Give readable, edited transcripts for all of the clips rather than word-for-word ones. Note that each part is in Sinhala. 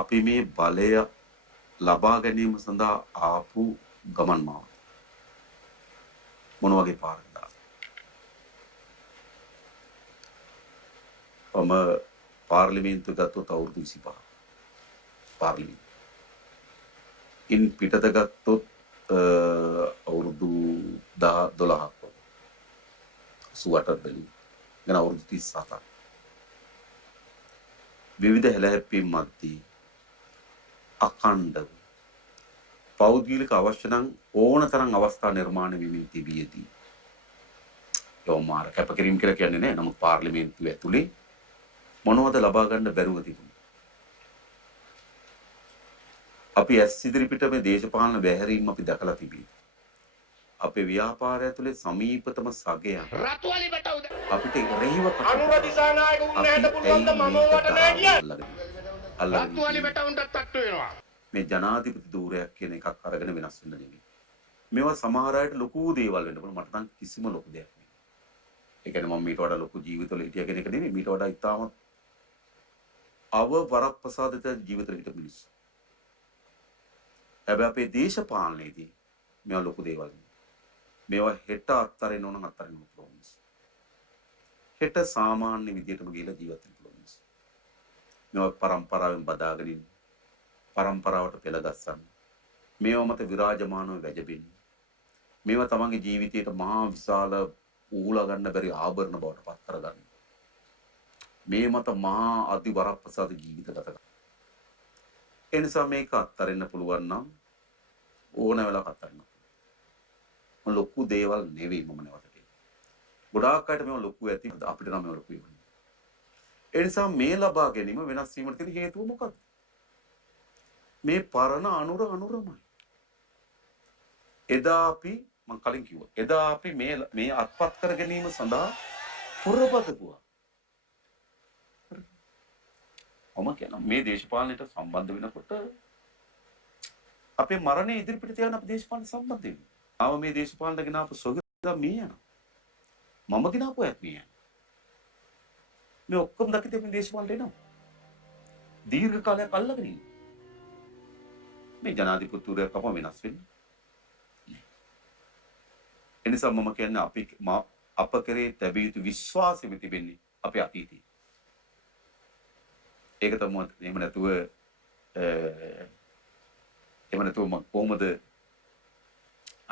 අපි මේ බලය ලබා ගැනීම සඳහා ආපු ගමන් මාවත මොන වගේ පාරකටද? මම පාර්ලිමේන්තුව ගත්තොත් අවුරුදු 25 පාර්ලිමේන්තුව. ඉන් පිටත ගත්තොත් අවුරුදු 12ක් 88 බැලි. ගැන අවුරුදු 37ක්. විවිධ හැලහැප්පීම් මැද්දේ අඛණ්ඩව පෞද්ගලික අවශ්‍ය නම් ඕනතරම් අවස්ථා නිර්මාණය වෙමින් තිබියදී යෝමාර කැපකිරීම කියලා කියන්නේ නැහැ. නමුත් පාර්ලිමේන්තුව ඇතුලේ මොනවද ලබා ගන්න බැරුව තිබුණේ? අපි ඇස් ඉදිරිපිට මේ දේශපාලන වැහැරීම් අපි දැකලා තිබී. අපේ ව්‍යාපාරය ඇතුලේ සමීපතම සගයන් අපිට රෙහිව අනුර දිසානායක උන්නට පුළුවන් ද මම වට නෑ කියන්නේ. රත්වාලි බටවුන්ටත් තට්ටු වෙනවා. මේ ජනාධිපති ධූරයක් කියන එකක් අරගෙන වෙනස් වෙන්න නෙමෙයි. මේවා සමහර අයට ලොකු දේවල් වෙන්න පුළුවන්. මට නම් කිසිම ලොකු දෙයක් නෙමෙයි. ඒ කියන්නේ මම මීට වඩා ලොකු ජීවිතවල හිටිය කෙනෙක් නෙමෙයි. මීට වඩා ඉතාමත් වරප්‍රසාදිත ජීවිතවල හිටපු මිනිස්සු. හැබැයි අපේ දේශපාලනයේදී මේවා ලොකු දේවල් නෙමෙයි. මේවා හෙට අත්තරින්න ඕන අත්තරින්න පුළුවන්. හෙට සාමාන්‍ය විදියටම ගිහලා ජීවත් වෙන්න පුළුවන්. මේවා පරම්පරාවෙන් බදාගෙන ඉන්න. පරම්පරාවට පෙළගස්සන්න. මේවා මත විරාජමානව වැජබෙන්න. මේවා තමන්ගේ ජීවිතයට මහා විශාල ඌලා ගන්න බැරි ආභරණ බවට පත් කරගන්න. මේ මත මහා අති වරප්‍රසාද ජීවිත ගත කරන්න. ඒ නිසා මේක අත්තරින්න පුළුවන් නම් ඕන වෙලාවක අත්තරින්න. ලොකු දේවල් නෙවෙයි මම නැවත කියන්නේ. ගොඩාක් අයට මේවා ලොකු ඇති අපිට නම් මේවා ලොකු වෙන්නේ. ඒ නිසා මේ ලබා ගැනීම වෙනස් වීමට තියෙන හේතුව මොකක්ද? මේ පරණ අනුරමයි. එදා අපි මම කලින් කිව්වා. එදා අපි මේ අත්පත් කර ගැනීම සඳහා පුරපතකුවා. මම කියනවා මේ දේශපාලනයට සම්බන්ධ වෙනකොට අපේ මරණය ඉදිරිපිට තියන අපි දේශපාලන සම්බන්ධ වෙනවා. ආව මේ දේශපාලනට ගෙනාපු සොගිරා මිය යනවා. මම ගෙනාපු ඇත් මිය යනවා. මේ ඔක්කොම දකිතේ මේ දේශපාලනට එනවා. දීර්ඝ කාලයක් අල්ලගෙන ඉන්නේ. මේ ජනාධිපතිතුරයා කප වෙනස් වෙන්නේ. එනිසා මම කියන්නේ අප කරේ තැබිය යුතු විශ්වාසෙම තිබෙන්නේ අපේ අතීතයේ. ඒක තමයි එහෙම නැතුව මම කොහොමද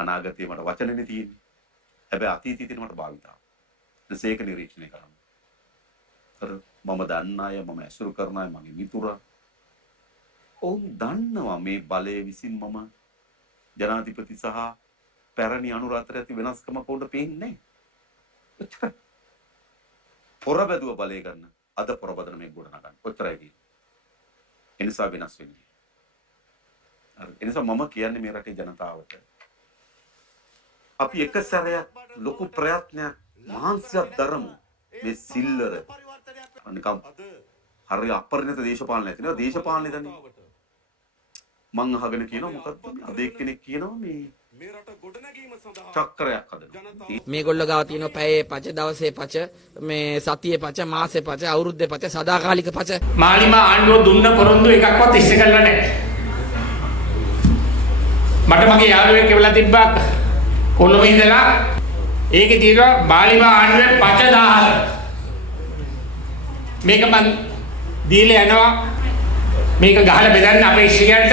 අනාගතේ මට වචනෙනේ තියෙන්නේ. හැබැයි අතීතයේ මට භාවිතාව. ඒක නිරීක්ෂණය කරන්න. මම දන්න අය, මම ඇසුරු කරන අය, මගේ මිතුරා ඔවුන් දන්නවා මේ බලය විසින් මම ජනාධිපති සහ පැරණි අනුර අතර ඇති වෙනස්කමක් උඩ පේන්නේ නැහැ. පොරබැදුව බලය ගන්න. අද පොරබදන මේ ගොඩ නගන්න. ඔච්චරයි කියන්නේ. ඒ නිසා වෙනස් වෙන්නේ. හරි. ඒ නිසා මම කියන්නේ මේ රටේ ජනතාවට අපි එක සැරයක් ලොකු ප්‍රයත්නයක් මහන්සියක් දරමු. මේ සිල්ලර නිකම් හරි අපරිණත දේශපාලනයක් නේ. දේශපාලනේ දන්නේ. මං අහගෙන කියනවා මොකද්ද අද එක්කෙනෙක් කියනවා මේ රට ගොඩනැගීම සඳහා චක්‍රයක් හදනවා. මේගොල්ලෝ ගාව තියෙන පැයේ පච දවසේ පච මේ සතියේ පච මාසේ පච අවුරුද්දේ පච සදාකාලික පච මාලිමා ආණ්ඩුව දුන්න පොරොන්දු එකක්වත් ඉස්සේ කරලා නැහැ. මට මගේ යාළුවෙක් කියලා තිබ්බා කොළඹ ඉඳලා ඒකේ තියෙනවා මාලිමා ආණ්ඩුවේ පච 1000. මේක මන් දීලා යනවා මේක ගහලා බෙදන්න අපේ ඉස්සියන්ට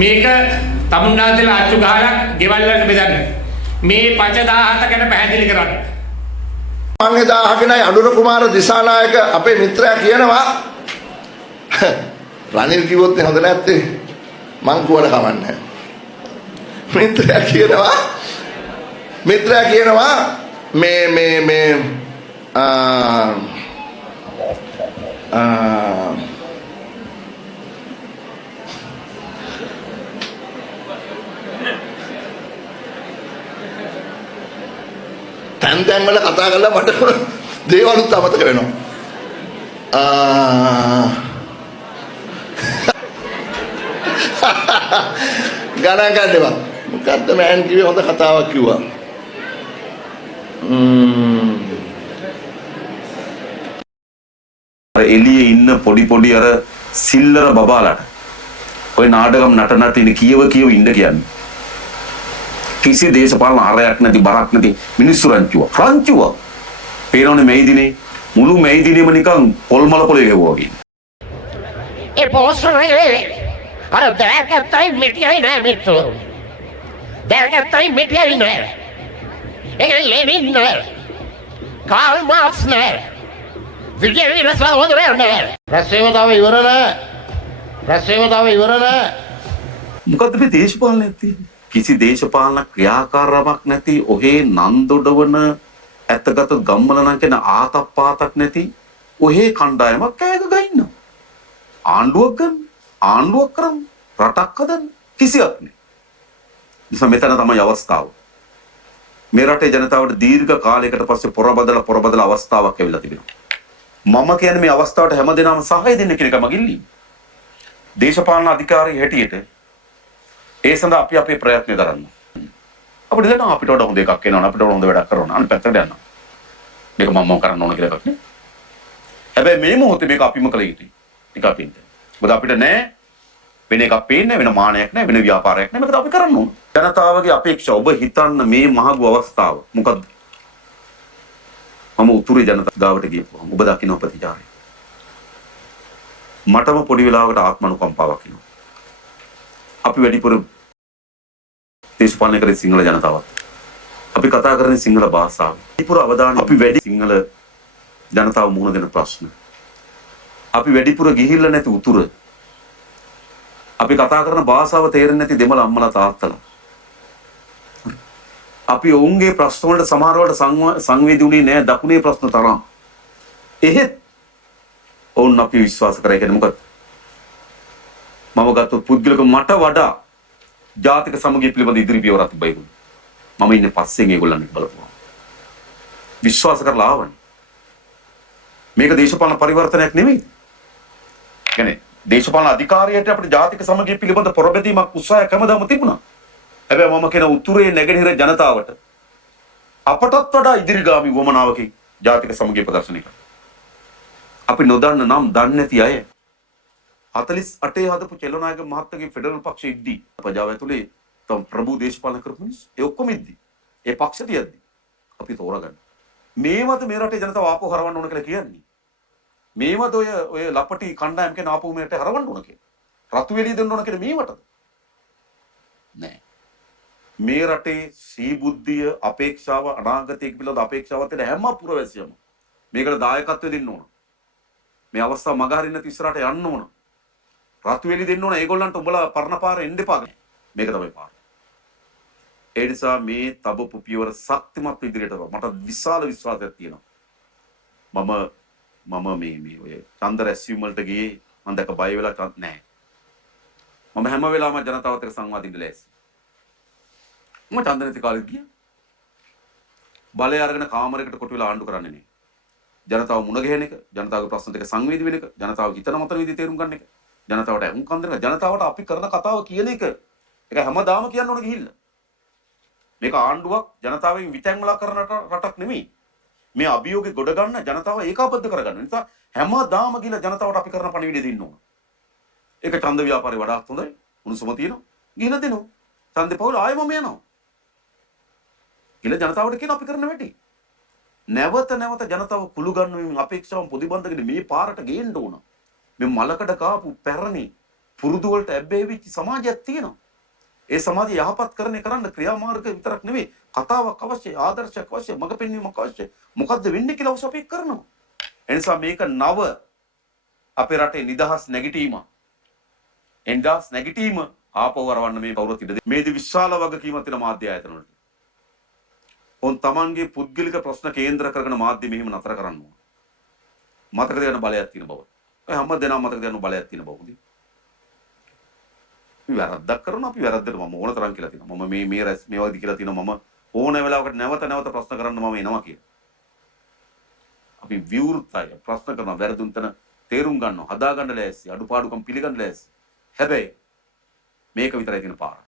මේක තමුන්නාන්සේලා අච්චු ගහලා ගෙවල් වලට බෙදන්න මේ පච 17 ගැන පැහැදිලි කරන්න. මම එදා අහගෙනයි අනුර කුමාර දිසානායක අපේ මිත්‍රයා කියනවා රනිල් කිව්වොත් හොඳ නැත්තේ මං කියවන කමන්නේ. මිත්‍රයා කියනවා මේ තැන් වල කතා කරලා මට දේවලුත් අමතක වෙනවා. ගණන් ගන්නවා. මොකද්ද මෑන් කිව්වේ හොඳ කතාවක් කිව්වා. එළියේ ඉන්න පොඩි අර සිල්ලර බබාලට ඔය නාටකම් නටනට ඉන්න කියව ඉන්න කියන්නේ. කිසි දේශපාලන අරයක් නැති බරක් නැති මිනිස්සු රංචුව. පේනවනේ මේ දිනේ මුළු මේ දිනේම නිකන් පොල්මල පොලේ ගෙවුවා වගේ. ඒ පොස්ටරේ අර දැකත්තයි මෙටියයි නෑ මිත්‍රෝ. දැකත්තයි මෙටියයි නෑ. ඒක ලෙනින් නෑ. කාල් මාක්ස් නෑ. විජේ විරසාවෝදරේ නෑ. රැස්වේවතාව ඉවර නෑ. මොකද්ද මේ දේශපාලනයක් තියෙන්නේ? කිසි දේශපාලන ක්‍රියාකාරකමක් නැති ඔහේ නන්දොඩවන ඇත්තගත ගම්මල නම් කියන ආතප්පාතක් නැති ඔහේ කණ්ඩායමක් කෑග ගන්නවා. ආණ්ඩුවක් කරමු රටක් හදන්න කිසියක් නෑ. නිසා මෙතන තමයි අවස්ථාව. මේ රටේ ජනතාවට දීර්ඝ කාලයකට පස්සේ පොරබදලා අවස්ථාවක් ඇවිල්ලා තිබෙනවා. මම කියන්නේ මේ අවස්ථාවට හැමදේනම සහාය දෙන්න කියන එක මගේ ඉල්ලීම. දේශපාලන අධිකාරී හැටියට ඒ සඳහා අපි අපේ ප්‍රයත්න දරන්න. අපිට දැන් අපිට වඩා හොඳ එකක් එනවා අපිට වඩා හොඳ වැඩක් කරනවා අනිත් පැත්තට යනවා. මේක මම කරන්න ඕන කියලා එකක් නේ. හැබැයි මේ මොහොතේ මේක අපිම කළ යුතුයි. ටික අපිට. මොකද අපිට නෑ වෙන එකක් පේන්නේ වෙන මානයක් නෑ වෙන ව්‍යාපාරයක් නෑ මේක අපි කරන්න ඕන. ජනතාවගේ අපේක්ෂා ඔබ හිතන්න මේ මහඟු අවස්ථාව මොකද්ද? මම උතුරේ ජනතාව ගාවට ගියපුවම ඔබ දකින්න ප්‍රතිචාරය. මටම පොඩි වෙලාවකට ආත්මනුකම්පාවක් එනවා. අපි වැඩිපුර දේශපාලනය කරේ සිංහල ජනතාවත්. අපි කතා කරන්නේ සිංහල භාෂාව. වැඩිපුර අවධානය අපි වැඩි සිංහල ජනතාව මුහුණ දෙන ප්‍රශ්න. අපි වැඩිපුර ගිහිල්ලා නැති උතුර. අපි කතා කරන භාෂාව තේරෙන්නේ නැති දෙමළ අම්මලා තාත්තලා. අපි ඔවුන්ගේ ප්‍රශ්න වලට සමහර වලට සංවේදී වුණේ නැහැ දකුණේ ප්‍රශ්න තරම්. එහෙත් ඔවුන් අපි විශ්වාස කරා කියන්නේ මොකද? මම ගත්තොත් පුද්ගලික මට වඩා ජාතික සමගිය පිළිබඳ ඉදිරි පියවරක් තිබ්බයි. මම ඉන්නේ පස්සෙන් ඒගොල්ලන් බලපුවා. විශ්වාස කරලා ආවනේ. මේක දේශපාලන පරිවර්තනයක් නෙමෙයි. කියන්නේ දේශපාලන අධිකාරියට අපිට ජාතික සමගිය පිළිබඳ පොරබැදීමක් උත්සාහයක් හැමදාම තිබුණා. හැබැයි මම කියන උතුරේ නැගෙනහිර ජනතාවට අපටත් වඩා ඉදිරිගාමී වමනාවකින් ජාතික සමගිය ප්‍රදර්ශනය කරා. අපි නොදන්න නම් දන්නේ නැති අය 48 හදපු චෙල්ලනායක මහත්තයාගේ ෆෙඩරල් පක්ෂෙ ඉද්දී ප්‍රජාව ඇතුලේ තම ප්‍රභූ දේශපාලන කරපු මිනිස්සු ඒ ඔක්කොම ඉද්දී ඒ පක්ෂෙට යද්දී අපි තෝරගන්න මේවද මේ රටේ ජනතාව ආපහු හරවන්න ඕන කියලා කියන්නේ මේවද ඔය ලපටි කණ්ඩායම් කියන ආපහු මේ රටේ හරවන්න ඕන කියලා රතු වෙලිය දෙන්න ඕන කියලා මේවටද නෑ මේ රටේ සීබුද්ධිය අපේක්ෂාව අනාගතයේ පිළිබඳ අපේක්ෂාවත් එන හැම පුරවැසියම මේකට දායකත්වය දෙන්න ඕන මේ අවස්ථාව මග හරින්න නැති ඉස්සරහට යන්න ඕන රතු වෙලි දෙන්න ඕන ඒගොල්ලන්ට උඹලා පරණ පාර එන්න එපා මේක තමයි පාර ඒ නිසා මේ තබපු පියවර ශක්තිමත් ඉදිරියට මට විශාල විශ්වාසයක් තියෙනවා මම මේ ඔය ඡන්ද රැස්වීම වලට ගියේ මම දැක බය වෙලා නැහැ මම හැම වෙලාවෙම ජනතාවත් එක්ක සංවාදින්න ලෑස්ති මම ඡන්ද නැති කාලෙත් ගියා බලය අරගෙන කාමරයකට කොට වෙලා ආණ්ඩු කරන්නේ නේ ජනතාව මුණ ගැහෙන එක ජනතාවගේ ප්‍රශ්න දෙක සංවේදී වෙන එක ජනතාව හිතන මතන විදිහට තේරුම් ගන්න එක ජනතාවට අහුම්කම් දෙන එක ජනතාවට අපි කරන කතාව කියන එක ඒක හැමදාම කියන්න ඕන ගිහිල්ලා මේක ආණ්ඩුවක් ජනතාවෙන් විතැන්වලා කරන රටක් නෙමෙයි මේ අභියෝගේ ගොඩ ගන්න ජනතාව ඒකාබද්ධ කරගන්න නිසා හැමදාම ගිහිල්ලා ජනතාවට අපි කරන පණිවිඩය දෙන්න ඕන ඒක ඡන්ද ව්‍යාපාරේ වඩාත් හොඳයි උණුසුම තියෙනවා ගිහිල්ලා දෙනවා ඡන්දේ පවුල ආයෙම යනවා ගිහිල්ලා ජනතාවට කියන අපි කරන වැඩේ නැවත ජනතාව කුළු ගන්නමින් අපේක්ෂාවන් පොදිබන්ධගෙන මේ පාරට ගේන්න ඕන. මේ මලකඩ කාපු පැරණි පුරුදු වලට ඇබ්බැහි වෙච්ච සමාජයක් තියෙනවා. ඒ සමාජය යහපත් කරන්න ක්‍රියාමාර්ග විතරක් නෙවෙයි කතාවක් අවශ්‍යයි, ආදර්ශයක් අවශ්‍යයි, මඟ පෙන්වීමක් අවශ්‍යයි. මොකද්ද වෙන්නේ කියලා අපි කරනවා. ඒ නිසා මේක නව අපේ රටේ නිදහස් නැගිටීම. එන්ඩාස් නැගිටීම ආපහු වරවන්න මේ කවුරුත් ඉඩ දෙන්නේ. මේදි විශාල වගකීමක් තියෙන මාධ්‍ය ආයතන වලට. ඔන් තමන්ගේ පුද්ගලික ප්‍රශ්න කේන්ද්‍ර කරගෙන මාධ්‍ය මෙහෙම නතර කරන්න ඕන. මතක තියාගන්න බලයක් තියෙන බව. ඔය හැම දෙනාම මතක තියාගන්න බලයක් තියෙන බවදී. අපි වැරද්දක් කරනවා අපි වැරද්දට මම ඕන තරම් කියලා තියෙනවා. මම මේ වගේ කියලා තියෙනවා මම ඕන වෙලාවකට නැවත ප්‍රශ්න කරන්න මම එනවා කියලා. අපි විවෘතයි ප්‍රශ්න කරන වැරදුන් තන තේරුම් ගන්නවා හදා ගන්න ලෑස්ති අඩුපාඩුකම් පිළිගන්න ලෑස්ති. හැබැයි මේක විතරයි තියෙන පාර.